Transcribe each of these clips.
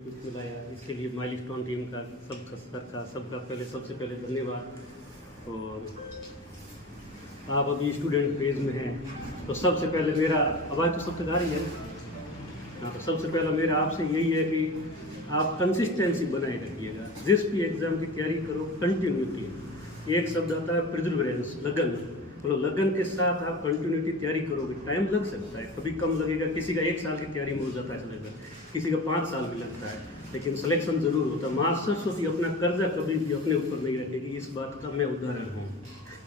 बुलाया, इसके लिए माइलस्टोन टीम का सबका पहले सबसे पहले धन्यवाद। और आप अभी स्टूडेंट फेज में हैं, तो सबसे पहले मेरा आवाज़ तो सब तक आ रही है। हाँ, तो सबसे पहला मेरा आपसे यही है कि आप कंसिस्टेंसी बनाए रखिएगा। जिस भी एग्ज़ाम की तैयारी करो, कंटिन्यूटी। एक शब्द आता है प्रिजर्वेंस, लगन। मतलब लगन के साथ आप कंटिन्यूटी तैयारी करोगे। टाइम लग सकता है, कभी कम लगेगा, किसी का 1 साल की तैयारी में हो जाता है सिलेबस, किसी का 5 साल भी लगता है, लेकिन सिलेक्शन जरूर होता है। मास्टर्स होती अपना कर्जा कभी भी अपने ऊपर नहीं रखेगी, इस बात का मैं उदाहरण हूँ।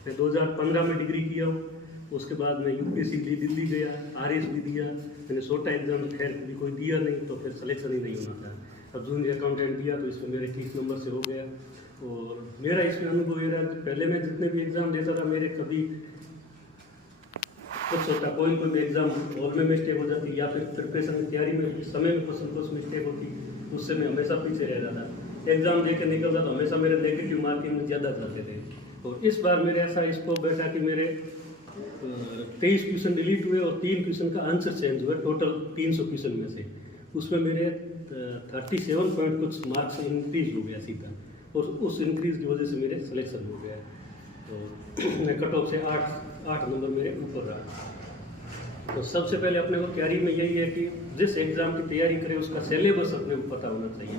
मैं 2015 में डिग्री किया हूँ, उसके बाद मैं यूपीएससी के लिए दिल्ली गया, आरएस भी दिया, मैंने छोटा एग्जाम खैर भी कोई दिया नहीं, तो फिर सिलेक्शन ही नहीं होना था। अब जूनियर अकाउंटेंट दिया तो इसमें मेरे 30 नंबर से हो गया। और मेरा इसमें अनुभव ये रहा कि पहले मैं जितने भी एग्ज़ाम देता था, मेरे कभी कुछ होता, कोई भी एग्जाम हॉल में मिस्टेक हो जाती, या फिर प्रिपरेशन की तैयारी में समय में कुछ मिस्टेक होती, उससे मैं हमेशा पीछे रह जाता। एग्जाम दे के निकलता तो हमेशा मेरे नेगेटिव मार्किंग ज़्यादा जाते थे। और इस बार मेरे ऐसा स्कोप बैठा कि मेरे 23 क्वेश्चन डिलीट हुए और 3 क्वेश्चन का आंसर चेंज हुआ, टोटल 300 क्वेश्चन में से। उसमें मेरे 37 पॉइंट कुछ मार्क्स इंक्रीज हो गया सीधा, और उस इंक्रीज की वजह से मेरे सिलेक्शन हो गया। तो मैं कट ऑफ से 8 नंबर मेरे ऊपर रहा। तो सबसे पहले अपने को तैयारी में यही है कि जिस एग्ज़ाम की तैयारी करें उसका सिलेबस अपने को पता होना चाहिए।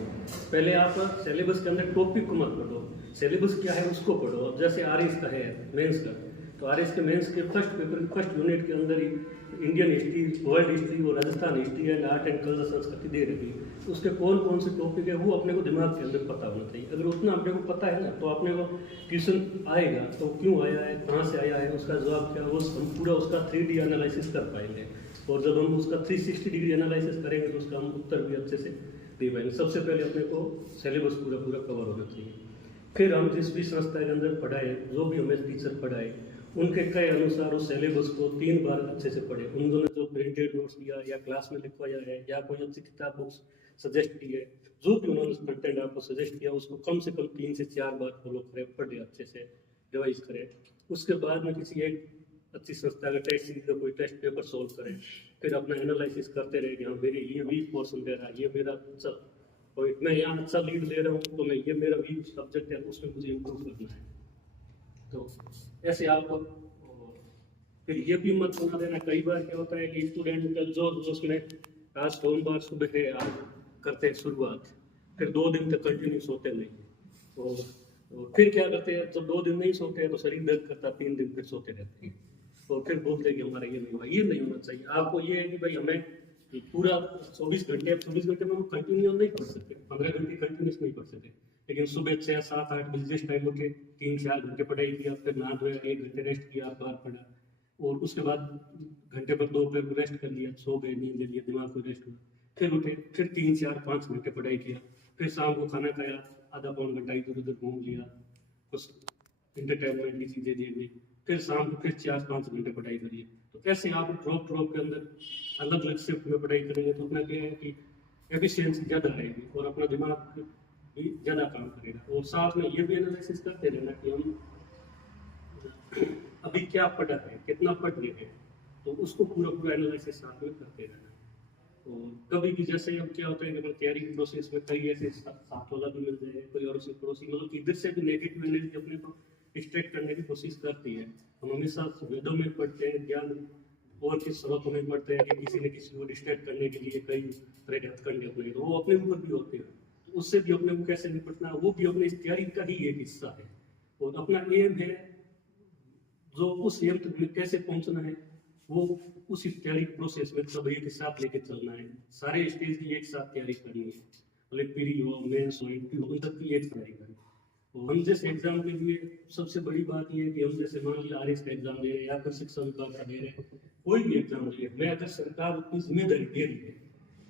पहले आप सिलेबस के अंदर टॉपिक को मत पढ़ो, सिलेबस क्या है उसको पढ़ो। अब जैसे आरएस का है मेंस का, तो आरएस के मेंस के फर्स्ट पेपर फर्स्ट यूनिट के अंदर ही इंडियन हिस्ट्री, वर्ल्ड हिस्ट्री और Rajasthan history and art and culture संस्कृति दे रखी है। उसके कौन कौन से टॉपिक है वो अपने को दिमाग के अंदर पता होना चाहिए। अगर उतना अपने को पता है ना, तो अपने को क्वेश्चन आएगा तो क्यों आया है, कहाँ से आया है, उसका जवाब क्या, वो हम पूरा उसका 3D एनालिसिस कर पाएंगे। और जब हम उसका 360 डिग्री एनालिसिस करेंगे तो उसका हम उत्तर भी अच्छे से दे पाएंगे। सबसे पहले अपने को सिलेबस पूरा कवर होना चाहिए। फिर हम जिस भी संस्था के अंदर पढ़ाए, जो भी हमें टीचर पढ़ाए, उनके कई अनुसार उस सिलेबस को 3 बार अच्छे से पढ़े। उन्होंने जो प्रिंटेड नोट्स दिया या क्लास में लिखवाया है या कोई अच्छी किताब बुक्स सजेस्ट की है, जो भी उन्होंने कंटेंट आपको सजेस्ट किया, उसको कम से कम 3 से 4 बार फॉलो करें, पढ़े, अच्छे से रिवाइज करें। उसके बाद में किसी एक अच्छी संस्था का टेस्ट सीरीज का कोई टेस्ट पेपर सोल्व करें। फिर अपना एनालिसिस करते रहे कि हाँ मेरे ये वीक पोर्शन दे रहा है, ये मेरा अच्छा पॉइंट, मैं यहाँ अच्छा लीड ले रहा हूँ, तो मैं ये मेरा वीक सब्जेक्ट है, उसमें मुझे इम्प्रूव करना है। तो ऐसे आप फिर ये भी मत बना देना। कई बार क्या होता है कि स्टूडेंट जो उसमें आज सोमवार सुबह है आज करते हैं शुरुआत, फिर 2 दिन तक कंटिन्यू सोते नहीं। और फिर क्या करते हैं, जब 2 दिन नहीं सोते हैं तो शरीर दर्द करता, 3 दिन फिर सोते रहते हैं, और फिर बोलते हैं कि हमारा ये नहीं हुआ। ये नहीं होना चाहिए। आपको ये है कि भाई हमें पूरा 24 घंटे में हम कंटिन्यू नहीं पढ़ सकते, 15 घंटे कंटिन्यूस नहीं पढ़ सकते, लेकिन सुबह 6, 7, 8 बजे जिस टाइम उठे 3-4 घंटे पढ़ाई किया, फिर नहा धोया, 1 घंटे रेस्ट किया, बाहर पढ़ा, और उसके बाद घंटे पर 2 फिर रेस्ट कर लिया, सो गए, नींद ले लिया, दिमाग को रेस्ट हुआ, फिर उठे, फिर 3, 4, 5 घंटे पढ़ाई किया, फिर शाम को खाना खाया, आधा पौन घंटा इधर उधर घूम लिया, कुछ इंटरटेनमेंट की चीज़ें देख ली, फिर शाम को फिर 4-5 घंटे पढ़ाई करिए। तो ऐसे आप ड्रॉप के अंदर अलग अलग शिफ्ट में पढ़ाई करेंगे तो अपना क्या है कि एफिशिएंसी ज़्यादा रहेगी और अपना दिमाग भी ज़्यादा काम करेगा। और साथ में ये भी एनालिसिस करते रहना कि हम अभी क्या पढ़ा है, कितना पढ़ रहे हैं, तो उसको पूरा एनालिसिस साथ में करते रहना। और कभी भी जैसे अब क्या होता है कि तैयारी की प्रोसेस में कई ऐसे साथ वाला भी मिल जाए, कोई और उससे पड़ोसी, मतलब इधर से भी नेगेटिव एनर्जी अपने को डिस्ट्रैक्ट करने की कोशिश करती है। हम हमेशा वेदों में पढ़ते हैं, ज्ञान और किस सबक में पढ़ते हैं कि किसी न किसी को डिस्ट्रैक्ट करने के लिए कई तरह के हथकंडे अपने, तो वो अपने ऊपर भी होते हैं। तो उससे भी अपने को कैसे निपटना, वो भी अपने इस तैयारी का ही एक हिस्सा है। और अपना एम है जो उस एम तक में कैसे पहुंचना है, वो उसी तैयारी प्रोसेस में सब एक साथ लेके चलना है। सारे स्टेज की एक साथ तैयारी करनी है, भले प्री हो, मेंस हो, इंटरव्यू हो, उन तक की एक तैयारी करनी है। और हम जैसे एग्जाम के लिए सबसे बड़ी बात ये है कि हम जैसे मान लिया आरएस का एग्जाम दे रहे हैं या फिर शिक्षा विभाग का दे रहे हैं, कोई भी एग्जाम दे रहे हैं, मैं अगर सरकार उतनी जिम्मेदारी दे रही है,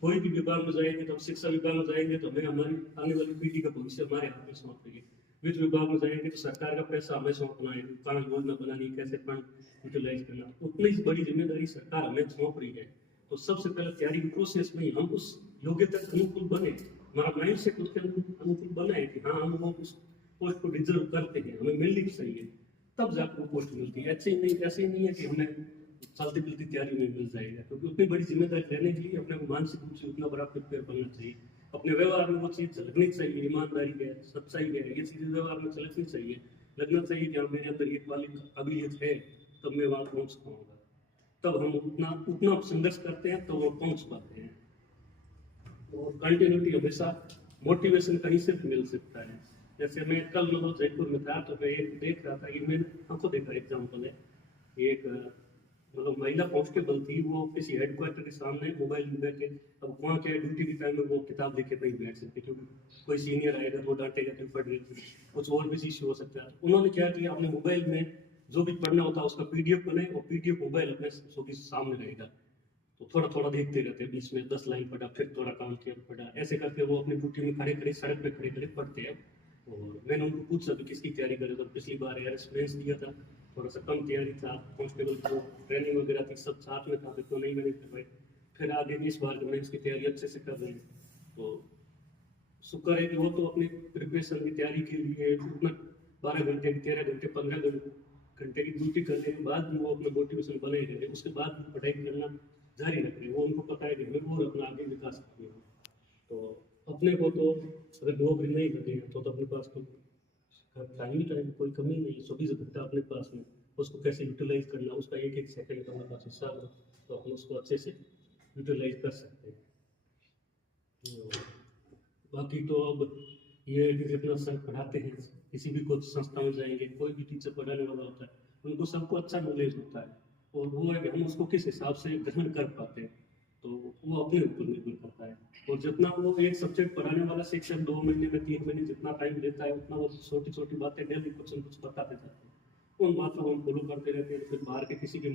कोई भी विभाग में जाएंगे तो शिक्षा विभाग में जाएंगे तो हमें हमारी आने वाली पीढ़ी का भविष्य हमारे हाथ में सौंप रही है। वित्त विभाग में जाएंगे तो सरकार का पैसा हमें सौंपना है, कहाँ योजना बनानी, कैसे फंड यूटिलाइज करना, उतनी बड़ी जिम्मेदारी सरकार हमें सौंप रही है। तो सबसे पहले तैयारी की प्रोसेस में हम उस योग्यता के अनुकूल बने, हमारा माइंड सेट उसके अनुकूल बना है कि हाँ हम वो उस पोस्ट को डिजर्व करते हैं, हमें मिलनी चाहिए, तब जाकर वो पोस्ट मिलती है। ऐसे ही नहीं है कि हमें चलती फिरती तैयारी में मिल जाएगा, क्योंकि उतनी बड़ी जिम्मेदारी लेने के लिए अपने को मानसिक रूप से उतना बड़ा प्रिपेयर बनना चाहिए अपने व्यवहार में वो चीज़ झलकनी चाहिए, ईमानदारी है, सच्चाई है, ये चीज़ें व्यवहार में झलकनी चाहिए। लगना चाहिए कि हाँ मेरे अंदर ये काबिलियत है, तब मैं वहाँ पहुँच पाऊँगा। तब हम उतना उतना संघर्ष करते हैं तो वो पहुँच पाते हैं। और कंटिन्यूटी हमेशा मोटिवेशन कहीं से भी मिल सकता है। जैसे मैं कल मतलब जयपुर में था तो मैं एक देख रहा था, ये मैंने आंखों देखा एग्जाम्पल है। एक मतलब महिला कांस्टेबल थी, वो किसी हेडक्वार्टर के सामने मोबाइल में बैठे, अब वहाँ क्या ड्यूटी के टाइम में वो किताब लेके नहीं बैठ सकते क्योंकि कोई सीनियर आएगा तो वो डांटेगा कि पढ़ रही थी, कुछ और भी इश्यू हो सकता है। उन्होंने क्या किया, अपने मोबाइल में जो भी पढ़ना होता है उसका पीडीएफ बनाए और पीडीएफ मोबाइल अपने सबके सामने रहेगा, तो थोड़ा थोड़ा देखते रहते हैं, बीच में 10 लाइन पढ़ा, फिर थोड़ा काम किया, पढ़ा, ऐसे करके वो अपनी ड्यूटी में खड़े खड़े सड़क पे खड़े खड़े पढ़ते हैं। और मैंने उनको पूछा कि किसकी तैयारी करे, तो पिछली बार यार एक्सपीरियंस दिया था, थोड़ा सा कम तैयारी था, कांस्टेबल को ट्रेनिंग वगैरह थी, सब साथ में था तो नहीं मैंने करवाई। फिर आगे इस बार मैं इसकी तैयारी अच्छे से कर रहे हैं, तो शुक्र है कि वो तो अपनी प्रिपरेशन की तैयारी के लिए उतना 12 घंटे 13 घंटे 15 घंटे की ड्यूटी करने के बाद भी वो अपना मोटिवेशन बनाए रह रहे, उसके बाद भी पढ़ाई करना जारी रख रहे हैं। वो उनको पता है कि हमें और अपना आगे विकास करना है। तो अपने को तो अगर नौकरी नहीं लगे तो अपने पास तो टाइम कोई कमी नहीं है, 24 घंटा अपने पास में, उसको कैसे यूटिलाइज करना, उसका एक एक सेकंड का अपने पास हिस्सा हो तो अपन उसको अच्छे से यूटिलाइज कर सकते हैं। तो बाकी तो अब ये है कि अपना सर पढ़ाते हैं, किसी भी कोचिंग संस्था में जाएंगे, कोई भी टीचर पढ़ाने वाला होता है, उनको सबको अच्छा नॉलेज होता है, और वो है कि हम उसको किस हिसाब से ग्रहण कर पाते हैं, तो वो अपने ऊपर निर्भर करता है। और जितना वो एक सब्जेक्ट पढ़ाने वाला शिक्षक 2 महीने में 3 महीने जितना टाइम देता है, उतना वो छोटी छोटी बातें डेली कुछ न कुछ बताते जाते हैं, उन बातों को हम फॉलो करते रहते हैं। फिर बाहर के किसी के